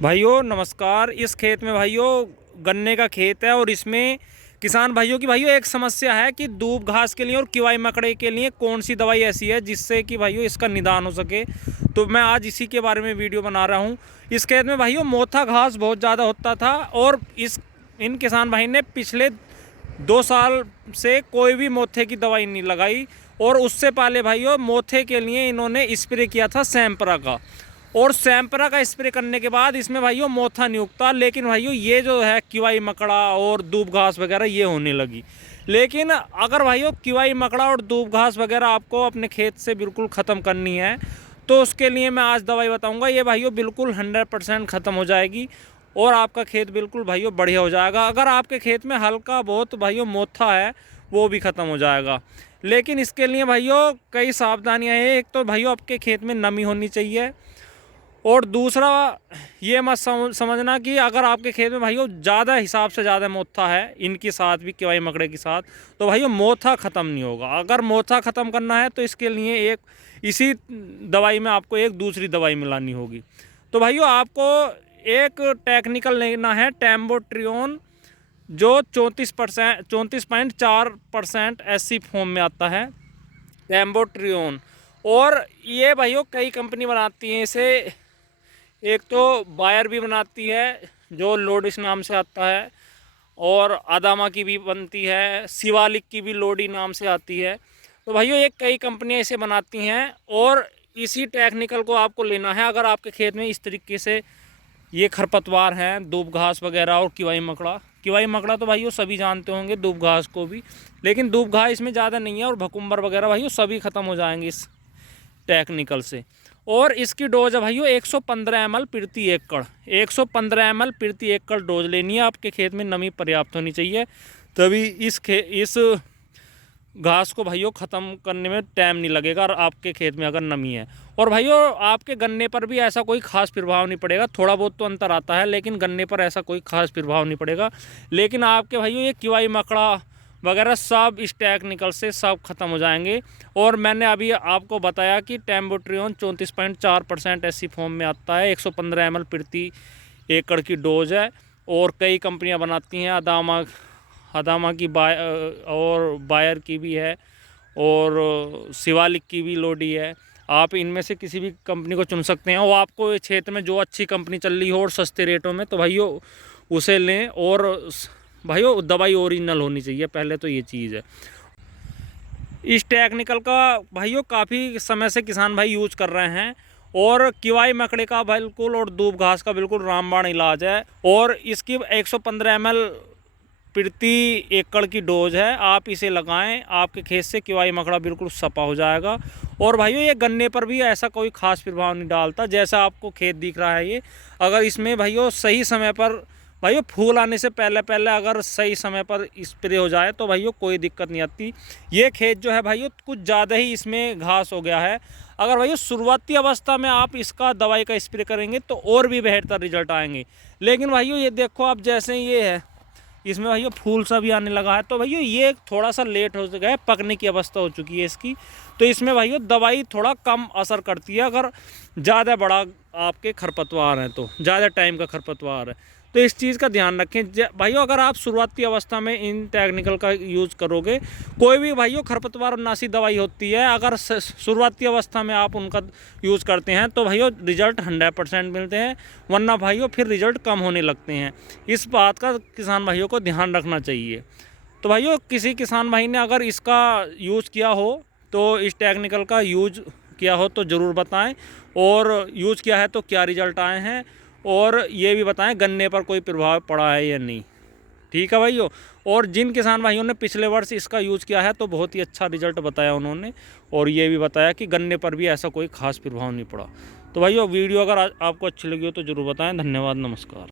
भाइयों नमस्कार। इस खेत में भाइयों गन्ने का खेत है और इसमें किसान भाइयों की भाइयों एक समस्या है कि दूब घास के लिए और किवाई मकड़े के लिए कौन सी दवाई ऐसी है जिससे कि भाइयों इसका निदान हो सके। तो मैं आज इसी के बारे में वीडियो बना रहा हूं। इस खेत में भाइयों मोथा घास बहुत ज़्यादा होता था और इन किसान भाई ने पिछले 2 साल से कोई भी मोथे की दवाई नहीं लगाई। और उससे पहले भाइयों मोथे के लिए इन्होंने स्प्रे किया था सैंपरा का, और सैंपरा का स्प्रे करने के बाद इसमें भाइयों मोथा नहीं उगता। लेकिन भाइयों ये जो है किवाई मकड़ा और दूब घास वगैरह ये होने लगी। लेकिन अगर भाइयों किवाई मकड़ा और दूब घास वगैरह आपको अपने खेत से बिल्कुल ख़त्म करनी है तो उसके लिए मैं आज दवाई बताऊंगा। ये भाइयों बिल्कुल 100% ख़त्म हो जाएगी और आपका खेत बिल्कुल भाइयों बढ़िया हो जाएगा। अगर आपके खेत में हल्का बहुत भाइयों मोथा है वो भी ख़त्म हो जाएगा। लेकिन इसके लिए भाइयों कई सावधानियाँ हैं। एक तो भाइयों आपके खेत में नमी होनी चाहिए, और दूसरा ये मत समझना कि अगर आपके खेत में भाइयों ज़्यादा हिसाब से ज़्यादा मोथा है इनके साथ भी किवाई मकड़े के साथ, तो भाइयों मोथा ख़त्म नहीं होगा। अगर मोथा ख़त्म करना है तो इसके लिए एक इसी दवाई में आपको एक दूसरी दवाई मिलानी होगी। तो भाइयों आपको एक टेक्निकल लेना है टेम्बोट्रियोन, जो 34.4% एससी फॉर्म में आता है टेम्बोट्रियोन। और ये भाइयों कई कंपनी बनाती हैं इसे। एक तो बायर भी बनाती है जो लोडिस नाम से आता है, और आदामा की भी बनती है, शिवालिक की भी लोडी नाम से आती है। तो भाइयों ये कई कंपनियां इसे बनाती हैं और इसी टेक्निकल को आपको लेना है। अगर आपके खेत में इस तरीके से ये खरपतवार हैं, दूब घास वगैरह और किवाई मकड़ा तो भाइयों सभी जानते होंगे, दूब घास को भी। लेकिन दूब घास इसमें ज़्यादा नहीं है, और भकुंबर वगैरह भाइयों सभी ख़त्म हो जाएंगे इस टेक्निकल से। और इसकी डोज है भाइयों 115 ml प्रति एकड़। 115 ml प्रति एकड़ डोज लेनी है। आपके खेत में नमी पर्याप्त होनी चाहिए, तभी इस घास को भाइयों ख़त्म करने में टाइम नहीं लगेगा। और आपके खेत में अगर नमी है, और भाइयों आपके गन्ने पर भी ऐसा कोई खास प्रभाव नहीं पड़ेगा। थोड़ा बहुत तो अंतर आता है, लेकिन गन्ने पर ऐसा कोई खास प्रभाव नहीं पड़ेगा। लेकिन आपके भाइयों ये किवाई मकड़ा वगैरह सब इस टेक्निकल से सब ख़त्म हो जाएंगे। और मैंने अभी आपको बताया कि टेम्बोट्रियोन 34.4% एससी फॉर्म में आता है, 115 ml प्रति एकड़ की डोज है। और कई कंपनियां बनाती हैं, अदामा की और बायर की भी है, और शिवालिक की भी लोडी है। आप इनमें से किसी भी कंपनी को चुन सकते हैं, और आपको इस क्षेत्र में जो अच्छी कंपनी चल रही हो और सस्ते रेटों में, तो भाइयों उसे लें। और भाइयों दवाई ओरिजिनल होनी चाहिए, पहले तो ये चीज़ है। इस टेक्निकल का भाइयों काफ़ी समय से किसान भाई यूज कर रहे हैं, और किवाई मकड़े का बिल्कुल और दूब घास का बिल्कुल रामबाण इलाज है। और इसकी 115 ml प्रति एकड़ की डोज है। आप इसे लगाएं, आपके खेत से किवाई मकड़ा बिल्कुल सफा हो जाएगा। और भाइयों ये गन्ने पर भी ऐसा कोई खास प्रभाव नहीं डालता, जैसा आपको खेत दिख रहा है ये। अगर इसमें भाइयों सही समय पर भाइयों फूल आने से पहले अगर सही समय पर स्प्रे हो जाए तो भाइयों कोई दिक्कत नहीं आती। ये खेत जो है भाइयों कुछ ज़्यादा ही इसमें घास हो गया है। अगर भाइयों शुरुआती अवस्था में आप इसका दवाई का स्प्रे करेंगे तो और भी बेहतर रिजल्ट आएंगे। लेकिन भाइयों ये देखो आप, जैसे ये है इसमें भाइयों फूल सा भी आने लगा है, तो भाइयों ये थोड़ा सा लेट हो चुका है, पकने की अवस्था हो चुकी है इसकी। तो इसमें भाइयों दवाई थोड़ा कम असर करती है अगर ज़्यादा बड़ा आपके खरपतवार हैं, तो ज़्यादा टाइम का खरपतवार है। तो इस चीज़ का ध्यान रखें भाइयों। अगर आप शुरुआती अवस्था में इन टेक्निकल का यूज़ करोगे, कोई भी भाइयों खरपतवार नाशी दवाई होती है, अगर शुरुआती अवस्था में आप उनका यूज़ करते हैं तो भाइयों रिजल्ट 100% मिलते हैं, वरना भाइयों फिर रिजल्ट कम होने लगते हैं। इस बात का किसान भाइयों को ध्यान रखना चाहिए। तो भाइयों किसी किसान भाई ने अगर इसका यूज़ किया हो, तो इस टेक्निकल का यूज किया हो तो ज़रूर बताएं, और यूज़ किया है तो क्या रिजल्ट आए हैं, और ये भी बताएं गन्ने पर कोई प्रभाव पड़ा है या नहीं। ठीक है भाइयों। और जिन किसान भाइयों ने पिछले वर्ष इसका यूज़ किया है तो बहुत ही अच्छा रिजल्ट बताया उन्होंने, और ये भी बताया कि गन्ने पर भी ऐसा कोई खास प्रभाव नहीं पड़ा। तो भाइयों वीडियो अगर आपको अच्छी लगी हो तो ज़रूर बताएं। धन्यवाद, नमस्कार।